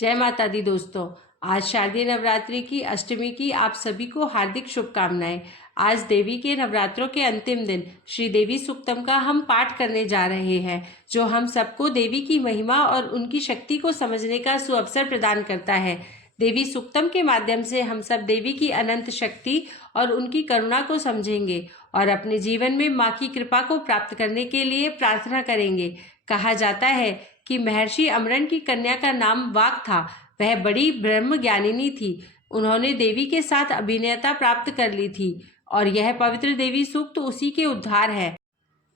जय माता दी दोस्तों। आज शारदीय नवरात्रि की अष्टमी की आप सभी को हार्दिक शुभकामनाएं। आज देवी के नवरात्रों के अंतिम दिन श्री देवी सूक्तम का हम पाठ करने जा रहे हैं, जो हम सबको देवी की महिमा और उनकी शक्ति को समझने का सुअवसर प्रदान करता है। देवी सूक्तम के माध्यम से हम सब देवी की अनंत शक्ति और उनकी करुणा को समझेंगे और अपने जीवन में माँ की कृपा को प्राप्त करने के लिए प्रार्थना करेंगे। कहा जाता है कि महर्षि अमरन की कन्या का नाम वाक था। वह बड़ी ब्रह्म ज्ञानिनी थी। उन्होंने देवी के साथ अभिन्नता प्राप्त कर ली थी और यह पवित्र देवी सूक्त उसी के उद्धार है।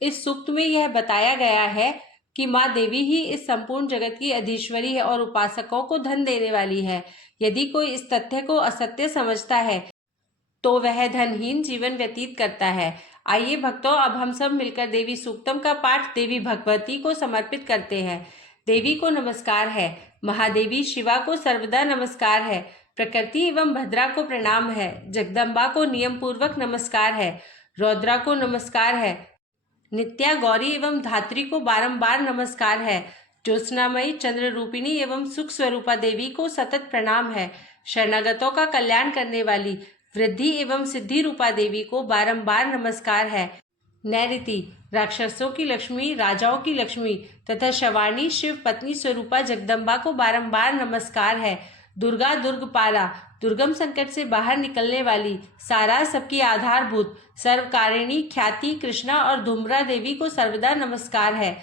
इस सूक्त में यह बताया गया है कि माँ देवी ही इस संपूर्ण जगत की अधीश्वरी है और उपासकों को धन देने वाली है। यदि कोई इस तथ्य को असत्य समझता है तो वह धनहीन जीवन व्यतीत करता है। आइए भक्तों, अब हम सब मिलकर देवी सूक्तम का पाठ देवी भगवती को समर्पित करते हैं। देवी को नमस्कार है। महादेवी शिवा को सर्वदा नमस्कार है। प्रकृति एवं भद्रा को प्रणाम है। जगदम्बा को नियम पूर्वक नमस्कार है। रौद्रा को नमस्कार है। नित्या गौरी एवं धात्री को बारंबार नमस्कार है। ज्योत्सनामयी चंद्र रूपिणी एवं सुख स्वरूपा देवी को सतत प्रणाम है। शरणागतों का कल्याण करने वाली वृद्धि एवं सिद्धि रूपा देवी को बारंबार नमस्कार है। नैऋति राक्षसों की लक्ष्मी, राजाओं की लक्ष्मी तथा शवानी शिव पत्नी स्वरूपा जगदम्बा को बारंबार नमस्कार है। दुर्गा दुर्गपाला, दुर्गम संकट से बाहर निकलने वाली, सारा सबकी आधारभूत, सर्वकारिणी ख्याति कृष्णा और धूम्रा देवी को सर्वदा नमस्कार है।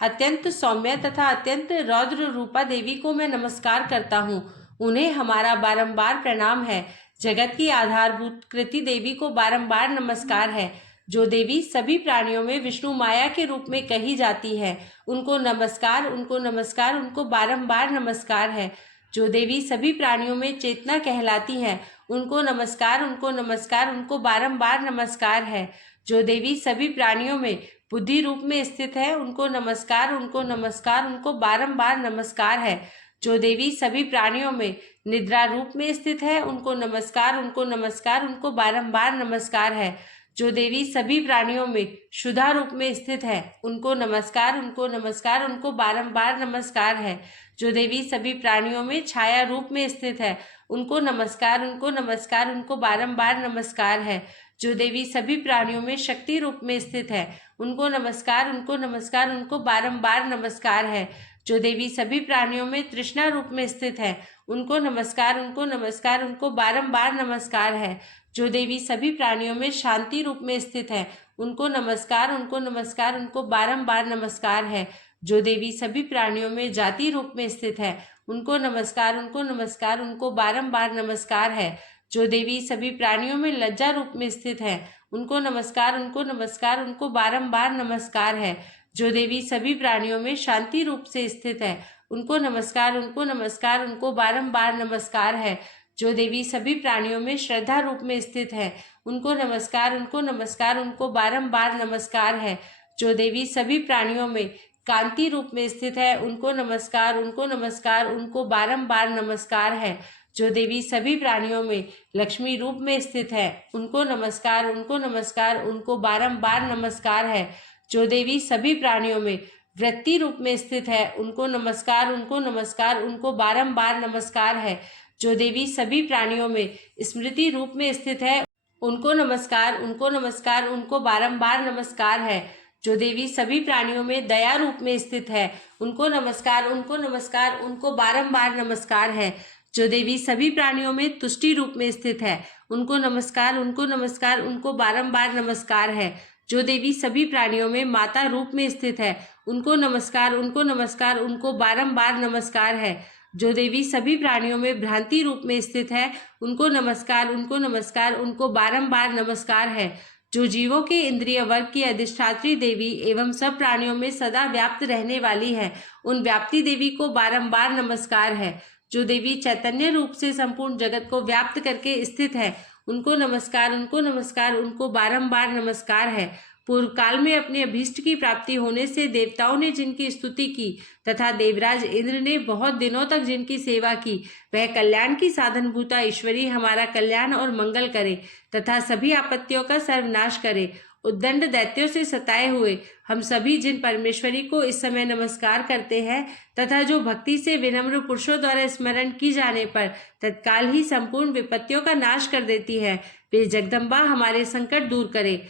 अत्यंत सौम्य तथा अत्यंत रौद्र रूपा देवी को मैं नमस्कार करता हूँ। उन्हें हमारा बारंबार प्रणाम है। जगत की आधारभूत कृति देवी को बारंबार नमस्कार है। जो देवी सभी प्राणियों में विष्णु माया के रूप में कही जाती है, उनको नमस्कार, उनको नमस्कार, उनको बारंबार नमस्कार है। जो देवी सभी प्राणियों में चेतना कहलाती है, उनको नमस्कार, उनको नमस्कार, उनको बारंबार नमस्कार है। जो देवी सभी प्राणियों में बुद्धि रूप में स्थित है, उनको नमस्कार, उनको नमस्कार, उनको बारंबार नमस्कार है। जो देवी सभी प्राणियों में निद्रा रूप में स्थित है, उनको नमस्कार, उनको नमस्कार, उनको बारंबार नमस्कार है। जो देवी सभी प्राणियों में क्षुधा रूप में स्थित है, उनको नमस्कार, उनको नमस्कार, उनको बारंबार नमस्कार है। जो देवी सभी प्राणियों में छाया रूप में स्थित है, उनको नमस्कार, उनको नमस्कार, उनको बारंबार नमस्कार है। जो देवी सभी प्राणियों में शक्ति रूप में स्थित है, उनको नमस्कार, उनको नमस्कार, उनको बारंबार नमस्कार है। जो देवी सभी प्राणियों में तृष्णा रूप में स्थित है, उनको नमस्कार, उनको नमस्कार, उनको बारंबार नमस्कार है। जो देवी सभी प्राणियों में शांति रूप में स्थित है, उनको नमस्कार, उनको नमस्कार, उनको बारंबार नमस्कार है। जो देवी सभी प्राणियों में जाति रूप में स्थित है, उनको नमस्कार, उनको नमस्कार, उनको बारंबार नमस्कार है। जो देवी सभी प्राणियों में लज्जा रूप में स्थित है, उनको नमस्कार, उनको नमस्कार, उनको बारंबार नमस्कार है। जो देवी सभी प्राणियों में शांति रूप से स्थित है, उनको नमस्कार, उनको नमस्कार, उनको बारंबार नमस्कार है। जो देवी सभी प्राणियों में श्रद्धा रूप में स्थित है, उनको नमस्कार, उनको नमस्कार, उनको बारंबार नमस्कार है। जो देवी सभी प्राणियों में कांति रूप में स्थित है, उनको नमस्कार, उनको नमस्कार, उनको बारंबार नमस्कार है। जो देवी सभी प्राणियों में लक्ष्मी रूप में स्थित है, उनको नमस्कार, उनको नमस्कार, उनको बारंबार नमस्कार है। जो देवी सभी प्राणियों में वृत्ति रूप में स्थित है, उनको नमस्कार, उनको नमस्कार, उनको बारंबार नमस्कार है। जो देवी सभी प्राणियों में स्मृति रूप में स्थित है, उनको नमस्कार, उनको नमस्कार, उनको बारंबार नमस्कार है। जो देवी सभी प्राणियों में दया रूप में स्थित है, उनको नमस्कार, उनको नमस्कार, उनको बारंबार नमस्कार है। जो देवी सभी प्राणियों में तुष्टि रूप में स्थित है, उनको नमस्कार, उनको नमस्कार, उनको बारंबार नमस्कार है। जो देवी सभी प्राणियों में माता रूप में स्थित है, उनको नमस्कार, उनको नमस्कार, उनको बारंबार नमस्कार है। जो देवी सभी प्राणियों में भ्रांति रूप में स्थित है, उनको नमस्कार, उनको नमस्कार, उनको बारंबार नमस्कार है। जो जीवों के इंद्रिय वर्ग की अधिष्ठात्री देवी एवं सब प्राणियों में सदा व्याप्त रहने वाली है, उन व्याप्ति देवी को बारंबार नमस्कार है। जो देवी चैतन्य रूप से संपूर्ण जगत को व्याप्त करके स्थित है, उनको नमस्कार, उनको नमस्कार, उनको बारंबार नमस्कार है। पूर्व काल में अपने अभीष्ट की प्राप्ति होने से देवताओं ने जिनकी स्तुति की तथा देवराज इंद्र ने बहुत दिनों तक जिनकी सेवा की, वह कल्याण की साधनभूता ईश्वरी हमारा कल्याण और मंगल करे तथा सभी आपत्तियों का सर्वनाश करे। उद्दंड दैत्यों से सताए हुए हम सभी जिन परमेश्वरी को इस समय नमस्कार करते हैं तथा जो भक्ति से विनम्र पुरुषों द्वारा स्मरण की जाने पर तत्काल ही संपूर्ण विपत्तियों का नाश कर देती है, वे जगदम्बा हमारे संकट दूर करे।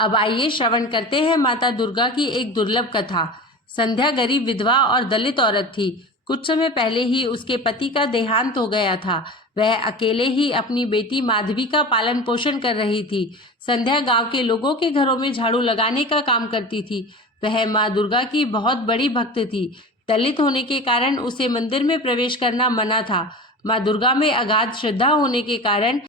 अब आइए श्रवण करते हैं माता दुर्गा की एक दुर्लभ कथा। संध्या गरीब विधवा और दलित औरत थी। कुछ समय पहले ही उसके पति का देहांत हो गया था। वह अकेले ही अपनी बेटी माधवी का पालन पोषण कर रही थी। संध्या गांव के लोगों के घरों में झाड़ू लगाने का काम करती थी। वह माँ दुर्गा की बहुत बड़ी भक्त थी। दलित होने के कारण उसे मंदिर में प्रवेश करना मना था। माँ दुर्गा में अगाध श्रद्धा होने के कारण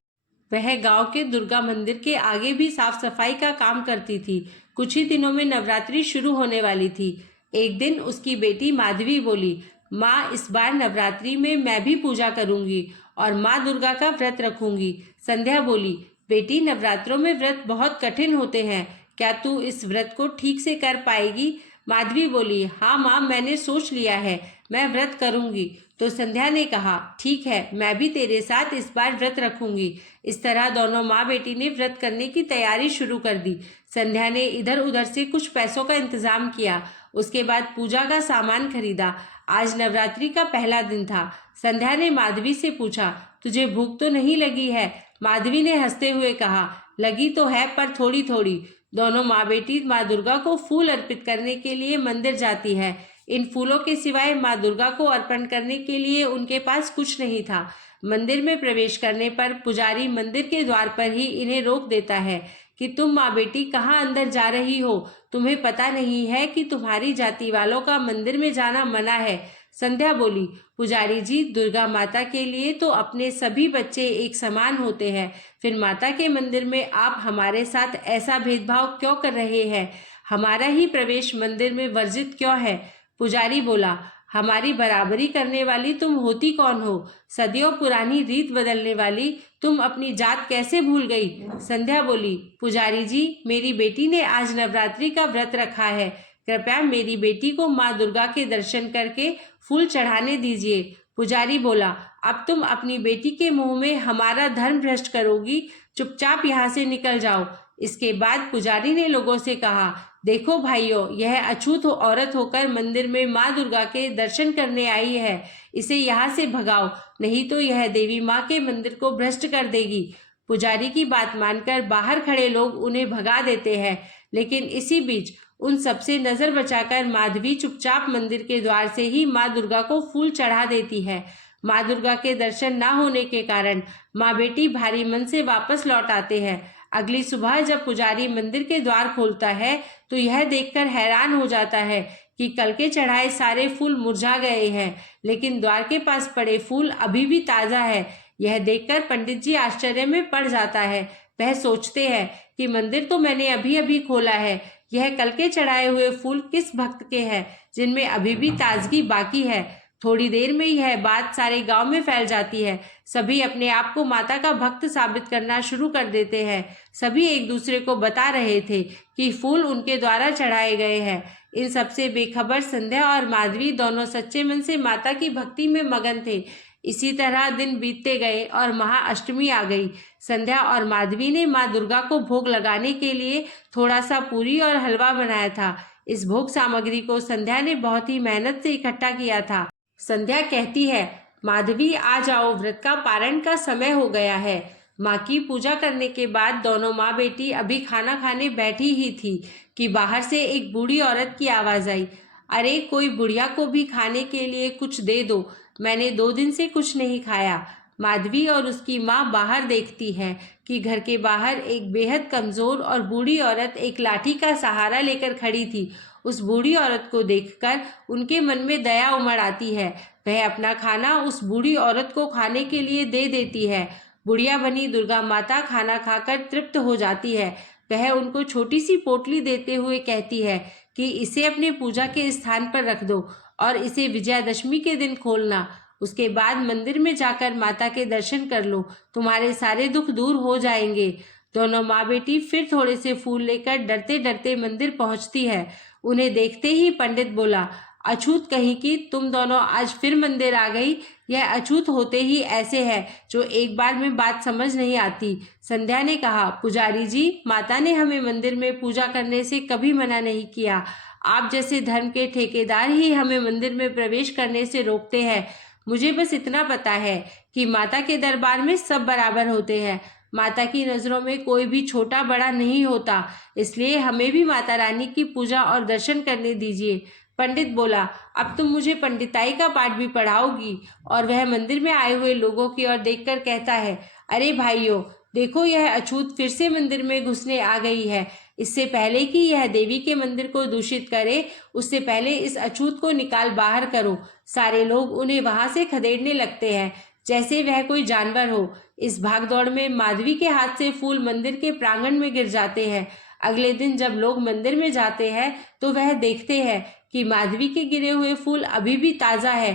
वह गांव के दुर्गा मंदिर के आगे भी साफ सफाई का काम करती थी। कुछ ही दिनों में नवरात्रि शुरू होने वाली थी। एक दिन उसकी बेटी माधवी बोली, माँ, इस बार नवरात्रि में मैं भी पूजा करूंगी और माँ दुर्गा का व्रत रखूंगी। संध्या बोली, बेटी, नवरात्रों में व्रत बहुत कठिन होते हैं, क्या तू इस व्रत को ठीक से कर पाएगी? माधवी बोली, हाँ माँ, मैंने सोच लिया है, मैं व्रत करूंगी। तो संध्या ने कहा, ठीक है, मैं भी तेरे साथ इस बार व्रत रखूंगी। इस तरह दोनों माँ बेटी ने व्रत करने की तैयारी शुरू कर दी। संध्या ने इधर उधर से कुछ पैसों का इंतजाम किया। उसके बाद पूजा का सामान खरीदा। आज नवरात्रि का पहला दिन था। संध्या ने माधवी से पूछा, तुझे भूख तो नहीं लगी है? माधवी ने हंसते हुए कहा, लगी तो है, पर थोड़ी थोड़ी। दोनों माँ बेटी माँ दुर्गा को फूल अर्पित करने के लिए मंदिर जाती है। इन फूलों के सिवाय माँ दुर्गा को अर्पण करने के लिए उनके पास कुछ नहीं था। मंदिर में प्रवेश करने पर पुजारी मंदिर के द्वार पर ही इन्हें रोक देता है कि तुम माँ बेटी कहाँ अंदर जा रही हो? तुम्हें पता नहीं है कि तुम्हारी जाति वालों का मंदिर में जाना मना है? संध्या बोली, पुजारी जी, दुर्गा माता के लिए तो अपने सभी बच्चे एक समान होते हैं, फिर माता के मंदिर में आप हमारे साथ ऐसा भेदभाव क्यों कर रहे हैं? हमारा ही प्रवेश मंदिर में वर्जित क्यों है? पुजारी बोला, हमारी बराबरी करने वाली तुम होती कौन हो? सदियों पुरानी रीत बदलने वाली तुम अपनी जात कैसे भूल गई? संध्या बोली, पुजारी जी, मेरी बेटी ने आज नवरात्रि का व्रत रखा है, कृपया मेरी बेटी को माँ दुर्गा के दर्शन करके फूल चढ़ाने दीजिए। पुजारी बोला, अब तुम अपनी बेटी के मुंह में हमारा धर्म भ्रष्ट करोगी, चुपचाप यहाँ से निकल जाओ। इसके बाद पुजारी ने लोगों से कहा, देखो भाइयों, यह अछूत औरत होकर मंदिर में माँ दुर्गा के दर्शन करने आई है, इसे यहाँ से भगाओ, नहीं तो यह देवी माँ के मंदिर को भ्रष्ट कर देगी। पुजारी की बात मानकर बाहर खड़े लोग उन्हें भगा देते हैं, लेकिन इसी बीच उन सबसे नजर बचाकर माधवी चुपचाप मंदिर के द्वार से ही माँ दुर्गा को फूल चढ़ा देती है। माँ दुर्गा के दर्शन न होने के कारण माँ बेटी भारी मन से वापस लौट आते हैं। अगली सुबह जब पुजारी मंदिर के द्वार खोलता है तो यह देखकर हैरान हो जाता है कि कल के चढ़ाए सारे फूल मुरझा गए हैं, लेकिन द्वार के पास पड़े फूल अभी भी ताजा है। यह देखकर पंडित जी आश्चर्य में पड़ जाता है। वह सोचते हैं कि मंदिर तो मैंने अभी अभी खोला है, यह कल के चढ़ाए हुए फूल किस भक्त के हैं जिनमें अभी भी ताजगी बाकी है। थोड़ी देर में यह बात सारे गांव में फैल जाती है। सभी अपने आप को माता का भक्त साबित करना शुरू कर देते हैं। सभी एक दूसरे को बता रहे थे कि फूल उनके द्वारा चढ़ाए गए हैं। इन सबसे बेखबर संध्या और माधवी दोनों सच्चे मन से माता की भक्ति में मगन थे। इसी तरह दिन बीतते गए और महाअष्टमी आ गई। संध्या और माधवी ने माँ दुर्गा को भोग लगाने के लिए थोड़ा सा पूरी और हलवा बनाया था। इस भोग सामग्री को संध्या ने बहुत ही मेहनत से इकट्ठा किया था। संध्या कहती है, माधवी आ जाओ, व्रत का पारण का समय हो गया है। माँ की पूजा करने के बाद दोनों माँ बेटी अभी खाना खाने बैठी ही थी कि बाहर से एक बूढ़ी औरत की आवाज आई, अरे कोई बुढ़िया को भी खाने के लिए कुछ दे दो, मैंने 2 दिन से कुछ नहीं खाया। माधवी और उसकी माँ बाहर देखती है कि घर के बाहर एक बेहद कमजोर और बूढ़ी औरत एक लाठी का सहारा लेकर खड़ी थी। उस बूढ़ी औरत को देखकर उनके मन में दया उमड़ आती है। वह अपना खाना उस बूढ़ी औरत को खाने के लिए दे देती है। बुढ़िया बनी दुर्गा माता खाना खाकर तृप्त हो जाती है। वह उनको छोटी सी पोटली देते हुए कहती है कि इसे अपने पूजा के स्थान पर रख दो और इसे विजयादशमी के दिन खोलना। उसके बाद मंदिर में जाकर माता के दर्शन कर लो, तुम्हारे सारे दुख दूर हो जाएंगे। दोनों माँ बेटी फिर थोड़े से फूल लेकर डरते डरते मंदिर पहुंचती है। उन्हें देखते ही पंडित बोला, अछूत कहीं की, तुम दोनों आज फिर मंदिर आ गई। यह अछूत होते ही ऐसे है जो एक बार में बात समझ नहीं आती। संध्या ने कहा, पुजारी जी, माता ने हमें मंदिर में पूजा करने से कभी मना नहीं किया। आप जैसे धर्म के ठेकेदार ही हमें मंदिर में प्रवेश करने से रोकते हैं। मुझे बस इतना पता है कि माता के दरबार में सब बराबर होते हैं। माता की नज़रों में कोई भी छोटा बड़ा नहीं होता, इसलिए हमें भी माता रानी की पूजा और दर्शन करने दीजिए। पंडित बोला, अब तुम मुझे पंडिताई का पाठ भी पढ़ाओगी? और वह मंदिर में आए हुए लोगों की ओर देखकर कहता है, अरे भाइयों, देखो यह अछूत फिर से मंदिर में घुसने आ गई है। इससे पहले कि यह देवी के मंदिर को दूषित करे, उससे पहले इस अछूत को निकाल बाहर करो। सारे लोग उन्हें वहां से खदेड़ने लगते हैं जैसे वह कोई जानवर हो। इस भागदौड़ में माधवी के हाथ से फूल मंदिर के प्रांगण में गिर जाते हैं। अगले दिन जब लोग मंदिर में जाते हैं तो वह देखते हैं कि माधवी के गिरे हुए फूल अभी भी ताजा है।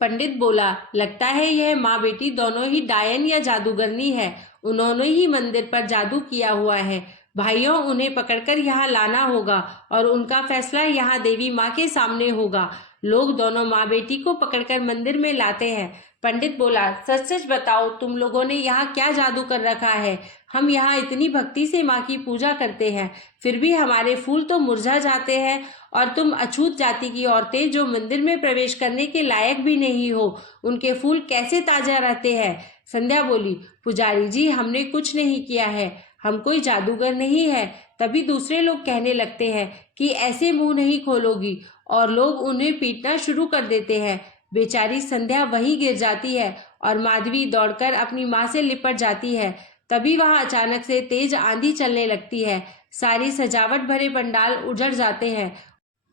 पंडित बोला, लगता है यह माँ बेटी दोनों ही डायन या जादूगरनी है। उन्होंने ही मंदिर पर जादू किया हुआ है। भाइयों, उन्हें पकड़कर यहाँ लाना होगा और उनका फैसला यहाँ देवी माँ के सामने होगा। लोग दोनों माँ बेटी को पकड़कर मंदिर में लाते हैं। पंडित बोला, सच सच बताओ, तुम लोगों ने यहाँ क्या जादू कर रखा है? हम यहाँ इतनी भक्ति से माँ की पूजा करते हैं, फिर भी हमारे फूल तो मुरझा जाते हैं। और तुम अछूत जाति की औरतें जो मंदिर में प्रवेश करने के लायक भी नहीं हो, उनके फूल कैसे ताजा रहते हैं? संध्या बोली, पुजारी जी, हमने कुछ नहीं किया है, हम कोई जादूगर नहीं है। तभी दूसरे लोग कहने लगते हैं कि ऐसे मुंह नहीं खोलोगी, और लोग उन्हें पीटना शुरू कर देते हैं। बेचारी संध्या वहीं गिर जाती है और माधवी दौड़कर अपनी माँ से लिपट जाती है। तभी वहां अचानक से तेज आंधी चलने लगती है। सारी सजावट भरे पंडाल उजड़ जाते हैं।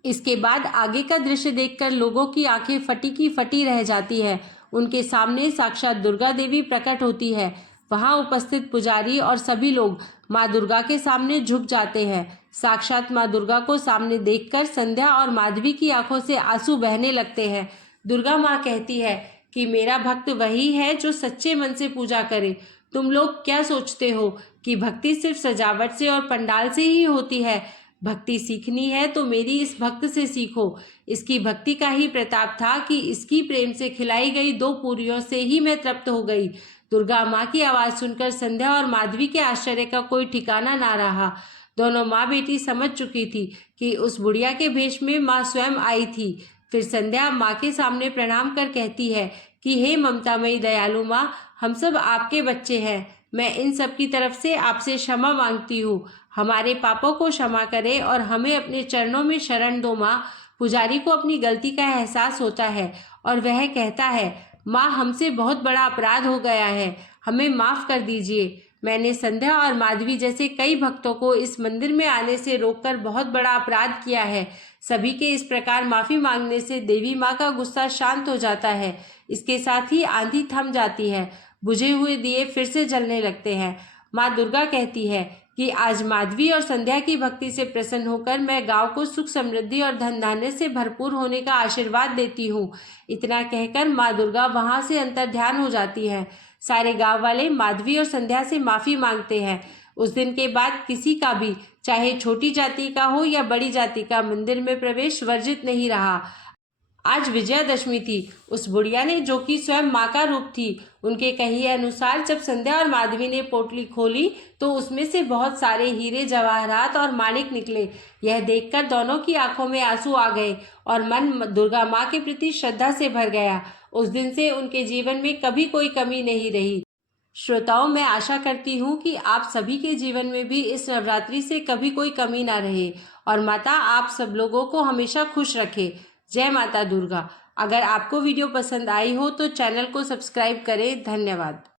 इसके बाद आगे का दृश्य देखकर लोगों की आंखें फटी की फटी रह जाती है। उनके सामने साक्षात दुर्गा देवी प्रकट होती है। वहां उपस्थित पुजारी और सभी लोग माँ दुर्गा के सामने झुक जाते हैं। साक्षात माँ दुर्गा को सामने देखकर संध्या और माधवी की आंखों से आंसू बहने लगते हैं। दुर्गा माँ कहती है कि मेरा भक्त वही है जो सच्चे मन से पूजा करे। तुम लोग क्या सोचते हो कि भक्ति सिर्फ सजावट से और पंडाल से ही होती है? भक्ति सीखनी है तो मेरी इस भक्त से सीखो। इसकी भक्ति का ही प्रताप था कि इसकी प्रेम से खिलाई गई 2 पूरियों से ही मैं तृप्त हो गई। दुर्गा माँ की आवाज सुनकर संध्या और माधवी के आश्चर्य का कोई ठिकाना ना रहा। दोनों माँ बेटी समझ चुकी थी कि उस बुढ़िया के भेष में माँ स्वयं आई थी। फिर संध्या माँ के सामने प्रणाम कर कहती है कि हे ममतामयी दयालु माँ, हम सब आपके बच्चे हैं। मैं इन सब की तरफ से आपसे क्षमा मांगती हूँ। हमारे पापों को क्षमा करें और हमें अपने चरणों में शरण दो माँ। पुजारी को अपनी गलती का एहसास होता है और वह कहता है, माँ, हमसे बहुत बड़ा अपराध हो गया है, हमें माफ कर दीजिए। मैंने संध्या और माधवी जैसे कई भक्तों को इस मंदिर में आने से रोककर बहुत बड़ा अपराध किया है। सभी के इस प्रकार माफी मांगने से देवी माँ का गुस्सा शांत हो जाता है। इसके साथ ही आंधी थम जाती है। बुझे हुए दिए फिर से जलने लगते हैं। माँ दुर्गा कहती है कि आज माधवी और संध्या की भक्ति से प्रसन्न होकर मैं गांव को सुख समृद्धि और धन धान्य से भरपूर होने का आशीर्वाद देती हूँ। इतना कहकर माँ दुर्गा वहां से अंतर्ध्यान हो जाती है। सारे गांव वाले माधवी और संध्या से माफी मांगते हैं। उस दिन के बाद किसी का भी, चाहे छोटी जाति का हो या बड़ी जाति का, मंदिर में प्रवेश वर्जित नहीं रहा। आज विजयादशमी थी। उस बुढ़िया ने, जो कि स्वयं माँ का रूप थी, उनके कहिए अनुसार जब संध्या और माधवी ने पोटली खोली तो उसमें से बहुत सारे हीरे जवाहरात और माणिक निकले। यह देखकर दोनों की आंखों में आंसू आ गए और मन दुर्गा माँ के प्रति श्रद्धा से भर गया। उस दिन से उनके जीवन में कभी कोई कमी नहीं रही। श्रोताओं, मैं आशा करती हूँ कि आप सभी के जीवन में भी इस नवरात्रि से कभी कोई कमी ना रहे और माता आप सब लोगों को हमेशा खुश रखे। जय माता दुर्गा। अगर आपको वीडियो पसंद आई हो तो चैनल को सब्सक्राइब करें। धन्यवाद।